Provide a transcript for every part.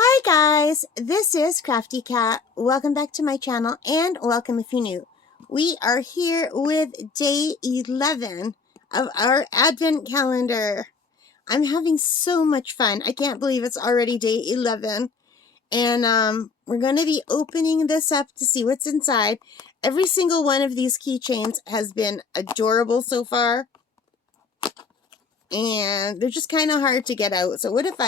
Hi guys, this is Crafty Cat. Welcome back to my channel and welcome if you're new. We are here with day 11 of our advent calendar. I'm having so much fun. I can't believe it's already day 11. And we're going to be opening this up to see what's inside. Every single one of these keychains has been adorable so far. And they're just kind of hard to get out. So what if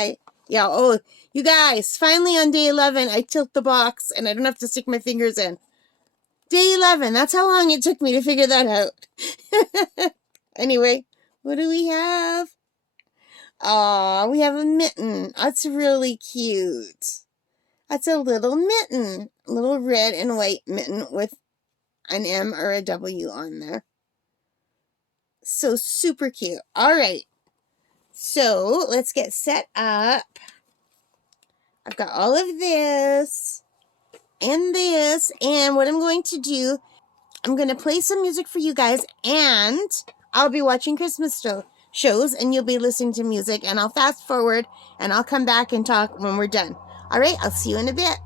you guys, finally on day 11, I tilt the box and I don't have to stick my fingers in. Day 11, that's how long it took me to figure that out. Anyway, what do we have? Aw, we have a mitten. That's really cute. That's a little mitten. A little red and white mitten with an M or a W on there. So super cute. All right. So let's get set up. I've got all of this and this, and what I'm going to do, I'm going to play some music for you guys, and I'll be watching Christmas shows, and you'll be listening to music, and I'll fast forward, and I'll come back and talk when we're done. All right, I'll see you in a bit.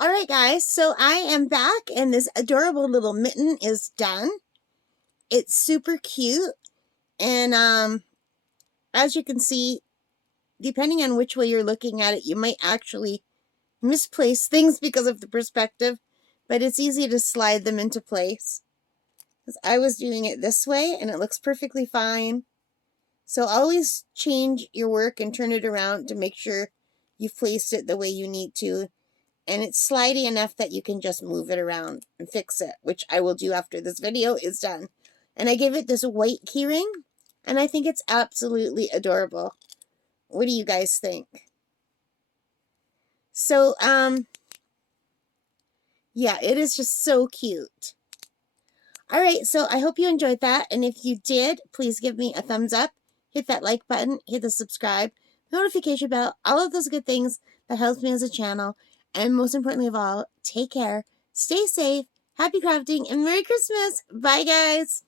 All right, guys, so I am back, and this adorable little mitten is done. It's super cute, and as you can see, depending on which way you're looking at it, you might actually misplace things because of the perspective, but it's easy to slide them into place. Because I was doing it this way, and it looks perfectly fine. So always change your work and turn it around to make sure you've placed it the way you need to. And it's slidey enough that you can just move it around and fix it, which I will do after this video is done. And I give it this white keyring, and I think it's absolutely adorable. What do you guys think? So, yeah, it is just so cute. All right, so I hope you enjoyed that. And if you did, please give me a thumbs up. Hit that like button. Hit the subscribe, notification bell, all of those good things that helps me as a channel. And most importantly of all, take care, stay safe, happy crafting, and Merry Christmas. Bye, guys.